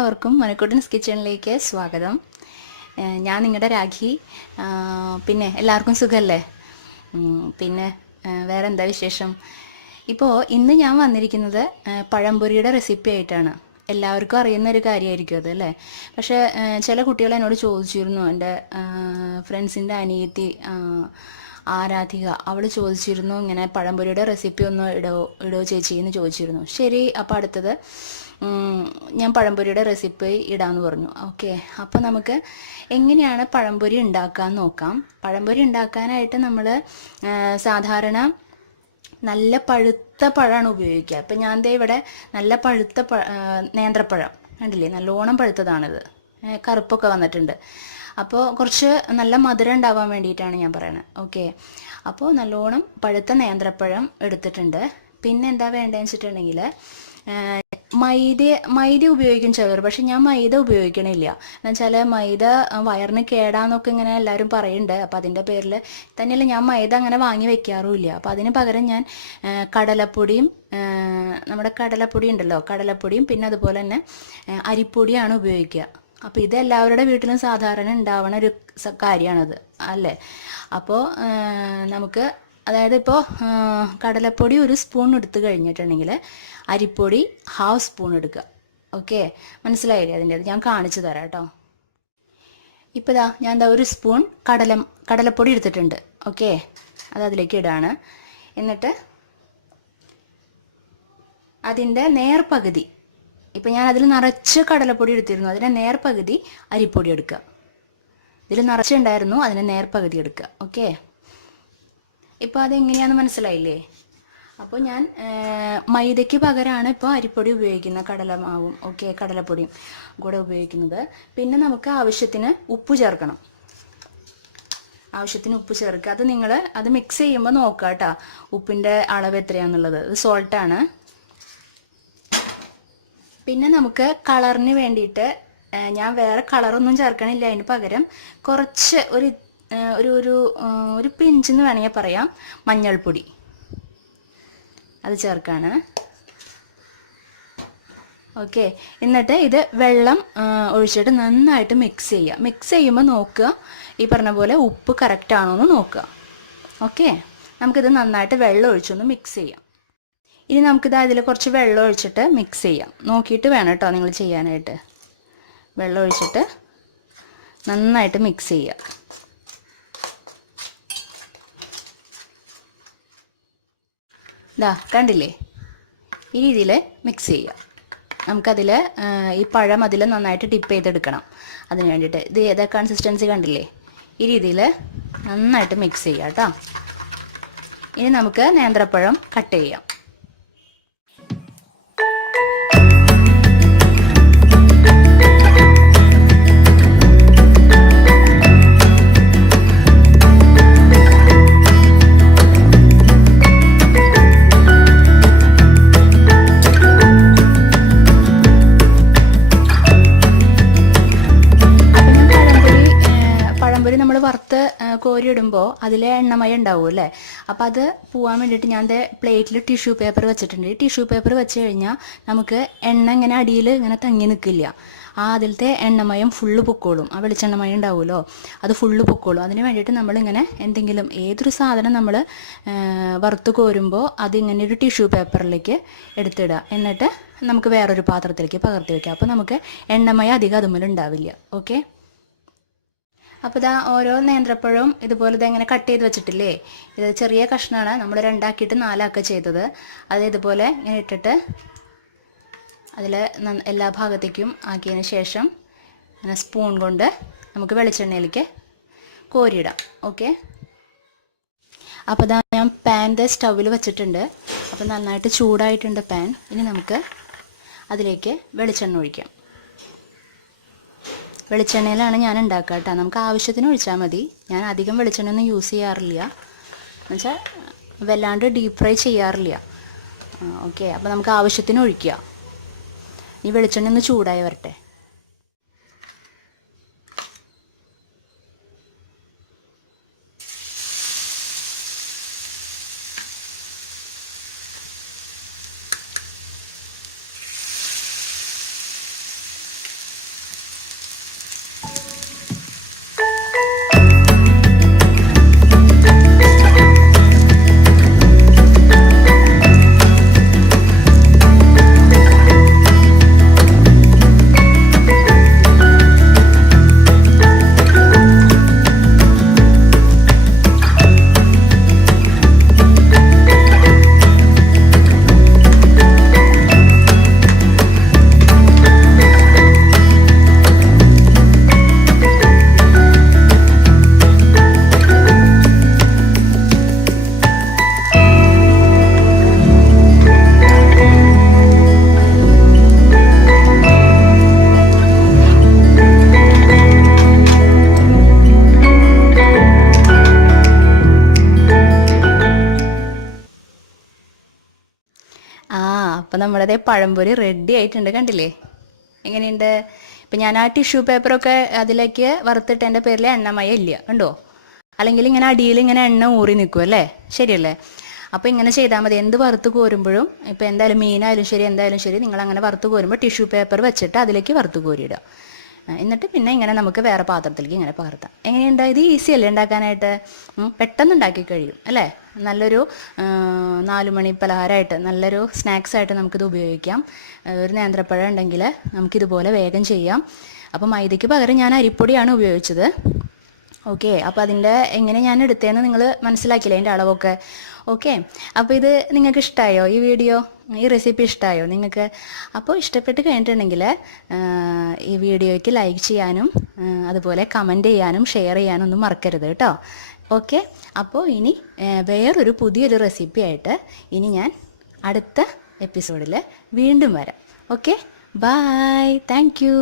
എല്ലാവർക്കും മനക്കുട്ടൻസ് കിച്ചണിലേക്ക് സ്വാഗതം. ഞാൻ നിങ്ങളുടെ രാഖി. പിന്നെ എല്ലാവർക്കും സുഖമല്ലേ? പിന്നെ വേറെ എന്താ വിശേഷം? ഇപ്പോൾ ഇന്ന് ഞാൻ വന്നിരിക്കുന്നത് പഴംപൊരിയുടെ റെസിപ്പി ആയിട്ടാണ്. എല്ലാവർക്കും അറിയുന്ന ഒരു കാര്യമായിരിക്കും അത് അല്ലേ? പക്ഷേ ചില കുട്ടികൾ എന്നോട് ചോദിച്ചിരുന്നു, എൻ്റെ ഫ്രണ്ട്സിൻ്റെ അനിയത്തി ആരാധിക, അവൾ ചോദിച്ചിരുന്നു ഇങ്ങനെ പഴംപൊരിയുടെ റെസിപ്പി ഒന്ന് ഇടോ ചേച്ചി എന്ന് ചോദിച്ചിരുന്നു. ശരി, അപ്പോൾ അടുത്തത് ഞാൻ പഴംപൊരിയുടെ റെസിപ്പി ഇടാമെന്ന് പറഞ്ഞു. ഓക്കെ, അപ്പോൾ നമുക്ക് എങ്ങനെയാണ് പഴംപൊരി ഉണ്ടാക്കാൻ നോക്കാം. പഴംപൊരി ഉണ്ടാക്കാനായിട്ട് നമ്മൾ സാധാരണ നല്ല പഴുത്ത പഴമാണ് ഉപയോഗിക്കുക. അപ്പം ഞാൻ ദേ ഇവിടെ നല്ല പഴുത്ത നേന്ത്രപ്പഴം കണ്ടില്ലേ, നല്ലോണം പഴുത്തതാണിത്, കറുപ്പൊക്കെ വന്നിട്ടുണ്ട്. അപ്പോൾ കുറച്ച് നല്ല മധുരം ഉണ്ടാവാൻ വേണ്ടിയിട്ടാണ് ഞാൻ പറയണത്. ഓക്കെ, അപ്പോൾ നല്ലോണം പഴുത്ത നേന്ത്രപ്പഴം എടുത്തിട്ടുണ്ട്. പിന്നെ എന്താ വേണ്ടതെന്ന് വെച്ചിട്ടുണ്ടെങ്കിൽ മൈദ ഉപയോഗിക്കും ചിലർ, പക്ഷെ ഞാൻ മൈദ ഉപയോഗിക്കണില്ല. എന്നുവെച്ചാൽ മൈദ വയറിന് കേടാന്നൊക്കെ ഇങ്ങനെ എല്ലാവരും പറയുന്നുണ്ട്. അപ്പം അതിൻ്റെ പേരിൽ തന്നെയല്ല ഞാൻ മൈദ അങ്ങനെ വാങ്ങി വെക്കാറുമില്ല. അപ്പം അതിന് പകരം ഞാൻ കടലപ്പൊടിയും നമ്മുടെ കടലപ്പൊടി ഉണ്ടല്ലോ, കടലപ്പൊടിയും പിന്നെ അതുപോലെ തന്നെ അരിപ്പൊടിയാണ് ഉപയോഗിക്കുക. അപ്പോൾ ഇത് എല്ലാവരുടെ വീട്ടിലും സാധാരണ ഉണ്ടാവണ ഒരു കാര്യമാണത് അല്ലേ? അപ്പോൾ നമുക്ക് അതായത് ഇപ്പോൾ കടലപ്പൊടി 1 സ്പൂൺ എടുത്ത് കഴിഞ്ഞിട്ടുണ്ടെങ്കിൽ അരിപ്പൊടി 1/2 സ്പൂൺ എടുക്കുക. ഓക്കെ, മനസ്സിലായില്ലേ? അതിൻ്റെ ഞാൻ കാണിച്ചു തരാം കേട്ടോ. ഇപ്പോൾ ഞാൻ 1 സ്പൂൺ കടലപ്പൊടി എടുത്തിട്ടുണ്ട്. ഓക്കെ, അത് അതിലേക്ക് ഇടാണ്. എന്നിട്ട് അതിൻ്റെ നേർപകുതി, ഇപ്പം ഞാൻ അതിൽ നിറച്ച് കടലപ്പൊടി എടുത്തിരുന്നു, അതിൻ്റെ നേർപകുതി അരിപ്പൊടി എടുക്കുക. ഇതിൽ നിറച്ചുണ്ടായിരുന്നു, അതിൻ്റെ നേർപകുതി എടുക്കുക. ഓക്കെ, ഇപ്പോൾ അതെങ്ങനെയാണെന്ന് മനസ്സിലായില്ലേ? അപ്പോൾ ഞാൻ മൈദയ്ക്ക് പകരമാണ് ഇപ്പോൾ അരിപ്പൊടി ഉപയോഗിക്കുന്നത്, കടലമാവും ഓക്കെ കടലപ്പൊടിയും കൂടെ ഉപയോഗിക്കുന്നത്. പിന്നെ നമുക്ക് ആവശ്യത്തിന് ഉപ്പ് ചേർക്കണം. ആവശ്യത്തിന് ഉപ്പ് ചേർക്കുക. അത് നിങ്ങൾ അത് മിക്സ് ചെയ്യുമ്പോൾ നോക്കുക കേട്ടോ, ഉപ്പിൻ്റെ അളവ് എത്രയാണെന്നുള്ളത്. ഇത് സോൾട്ടാണ്. പിന്നെ നമുക്ക് കളറിന് വേണ്ടിയിട്ട് ഞാൻ വേറെ കളറൊന്നും ചേർക്കണില്ല. അതിന് പകരം കുറച്ച് ഒരു പിഞ്ചെന്ന് വേണമെങ്കിൽ പറയാം മഞ്ഞൾപ്പൊടി അത് ചേർക്കാണ്. ഓക്കെ, എന്നിട്ട് ഇത് വെള്ളം ഒഴിച്ചിട്ട് നന്നായിട്ട് മിക്സ് ചെയ്യുക. മിക്സ് ചെയ്യുമ്പോൾ നോക്കുക ഈ പറഞ്ഞ പോലെ ഉപ്പ് കറക്റ്റ് ആണോ എന്ന് നോക്കുക. ഓക്കെ, നമുക്കിത് നന്നായിട്ട് വെള്ളം ഒഴിച്ചൊന്ന് മിക്സ് ചെയ്യാം. ഇനി നമുക്കിത് അതിൽ കുറച്ച് വെള്ളം ഒഴിച്ചിട്ട് മിക്സ് ചെയ്യാം. നോക്കിയിട്ട് വേണം കേട്ടോ നിങ്ങൾ ചെയ്യാനായിട്ട്. വെള്ളം ഒഴിച്ചിട്ട് നന്നായിട്ട് മിക്സ് ചെയ്യുക. കണ്ടില്ലേ, ഈ രീതിയിൽ മിക്സ് ചെയ്യുക. നമുക്കതിൽ ഈ പഴം അതിൽ നന്നായിട്ട് ഡിപ്പ് ചെയ്തെടുക്കണം. അതിന് വേണ്ടിയിട്ട് ഇത് ഏതാ കൺസിസ്റ്റൻസി കണ്ടില്ലേ, ഈ രീതിയിൽ നന്നായിട്ട് മിക്സ് ചെയ്യുക കേട്ടോ. ഇനി നമുക്ക് നേന്ത്രപ്പഴം കട്ട് ചെയ്യാം. നമ്മൾ വറുത്ത് കോരിയിടുമ്പോൾ അതിൽ എണ്ണമയം ഉണ്ടാവും അല്ലേ? അപ്പോൾ അത് പോകാൻ വേണ്ടിയിട്ട് ഞാൻ പ്ലേറ്റിൽ ടിഷ്യൂ പേപ്പർ വെച്ചിട്ടുണ്ട്. ഈ ടിഷ്യൂ പേപ്പർ വെച്ച് കഴിഞ്ഞാൽ നമുക്ക് എണ്ണ ഇങ്ങനെ അടിയിൽ ഇങ്ങനെ തങ്ങി നിൽക്കില്ല. അതിലത്തെ എണ്ണമയം ഫുള്ള് പൊക്കോളും. ആ വെളിച്ചെണ്ണമയം ഉണ്ടാവുമല്ലോ, അത് ഫുള്ള് പൊക്കോളും. അതിന് വേണ്ടിയിട്ട് നമ്മളിങ്ങനെ എന്തെങ്കിലും ഏതൊരു സാധനം നമ്മൾ വറുത്ത് കോരുമ്പോൾ അതിങ്ങനെ ഒരു ടിഷ്യൂ പേപ്പറിലേക്ക് എടുത്തിടുക. എന്നിട്ട് നമുക്ക് വേറൊരു പാത്രത്തിലേക്ക് പകർത്തി വയ്ക്കാം. അപ്പോൾ നമുക്ക് എണ്ണമയം അധികം അതുമ്മൽ ഉണ്ടാവില്ല. ഓക്കെ, അപ്പോൾ ഓരോ നേന്ത്രപ്പഴവും ഇതുപോലെ ഇങ്ങനെ കട്ട് ചെയ്ത് വെച്ചിട്ടില്ലേ, ഇത് ചെറിയ കഷ്ണമാണ്, നമ്മൾ 2 ആക്കിയിട്ട് 4 ആക്കുക ചെയ്തത്. അത് ഇതുപോലെ ഇങ്ങനെ ഇട്ടിട്ട് അതിൽ എല്ലാ ഭാഗത്തേക്കും ആക്കിയതിന് ശേഷം സ്പൂൺ കൊണ്ട് നമുക്ക് വെളിച്ചെണ്ണയിലേക്ക് കോരിയിടാം. ഓക്കെ, അപ്പോൾ ഞാൻ പാൻ സ്റ്റൗവിൽ വെച്ചിട്ടുണ്ട്. അപ്പോൾ നന്നായിട്ട് ചൂടായിട്ടുണ്ട് പാൻ. ഇനി നമുക്ക് അതിലേക്ക് വെളിച്ചെണ്ണ ഒഴിക്കാം. വെളിച്ചെണ്ണയിലാണ് ഞാൻ ഉണ്ടാക്കുക കേട്ടോ. നമുക്ക് ആവശ്യത്തിന് ഒഴിച്ചാൽ മതി. ഞാൻ അധികം വെളിച്ചെണ്ണ ഒന്നും യൂസ് ചെയ്യാറില്ല, എന്നുവെച്ചാൽ വല്ലാണ്ട് ഡീപ്പ് ഫ്രൈ ചെയ്യാറില്ല. ഓക്കെ, അപ്പോൾ നമുക്ക് ആവശ്യത്തിന് ഒഴിക്കുക. ഈ വെളിച്ചെണ്ണ ഒന്ന് ചൂടായി വരട്ടെ. നമ്മളതേ പഴംപൊരി റെഡി ആയിട്ടുണ്ട്, കണ്ടില്ലേ എങ്ങനെയുണ്ട്? ഇപ്പം ഞാൻ ആ ടിഷ്യൂ പേപ്പറൊക്കെ അതിലേക്ക് വറുത്തിട്ടതിൻ്റെ പേരിൽ എണ്ണമയം ഇല്ല, കണ്ടോ? അല്ലെങ്കിൽ ഇങ്ങനെ അടിയിൽ ഇങ്ങനെ എണ്ണ ഊറി നിൽക്കും അല്ലേ, ശരിയല്ലേ? അപ്പോൾ ഇങ്ങനെ ചെയ്താൽ മതി. എന്ത് വറുത്ത് കോരുമ്പോഴും, ഇപ്പോൾ എന്തായാലും മീനായാലും ശരി എന്തായാലും ശരി, നിങ്ങൾ അങ്ങനെ വറുത്ത് കോരുമ്പോൾ ടിഷ്യൂ പേപ്പർ വെച്ചിട്ട് അതിലേക്ക് വറുത്ത് കോരിയിടുക. എന്നിട്ട് പിന്നെ ഇങ്ങനെ നമുക്ക് വേറെ പാത്രത്തിലേക്ക് ഇങ്ങനെ പകർത്താം. എങ്ങനെയുണ്ട്? ഇത് ഈസി അല്ലേ ഉണ്ടാക്കാനായിട്ട്? പെട്ടെന്ന് ഉണ്ടാക്കി കഴിയും അല്ലേ? നല്ലൊരു 4 മണി പലഹാരമായിട്ട്, നല്ലൊരു സ്നാക്സായിട്ട് നമുക്കിത് ഉപയോഗിക്കാം. ഒരു നേന്ത്രപ്പഴം ഉണ്ടെങ്കിൽ നമുക്കിതുപോലെ വേഗം ചെയ്യാം. അപ്പോൾ മൈദയ്ക്ക് പകരം ഞാൻ അരിപ്പൊടിയാണ് ഉപയോഗിച്ചത്. ഓക്കെ, അപ്പോൾ അതിൻ്റെ എങ്ങനെ ഞാൻ എടുത്തതെന്ന് നിങ്ങൾ മനസ്സിലാക്കില്ലേ, അതിൻ്റെ അളവൊക്കെ? ഓക്കെ, അപ്പോൾ ഇത് നിങ്ങൾക്ക് ഇഷ്ടമായോ ഈ വീഡിയോ, ഈ റെസിപ്പി ഇഷ്ടമായോ നിങ്ങൾക്ക്? അപ്പോൾ ഇഷ്ടപ്പെട്ട് കഴിഞ്ഞിട്ടുണ്ടെങ്കിൽ ഈ വീഡിയോയ്ക്ക് ലൈക്ക് ചെയ്യാനും അതുപോലെ കമൻറ്റ് ചെയ്യാനും ഷെയർ ചെയ്യാനും ഒന്നും മറക്കരുത് കേട്ടോ. ഓക്കെ, അപ്പോൾ ഇനി വേറൊരു പുതിയൊരു റെസിപ്പി ആയിട്ട് ഇനി ഞാൻ അടുത്ത എപ്പിസോഡിൽ വീണ്ടും വരാം. Okay, bye, thank U.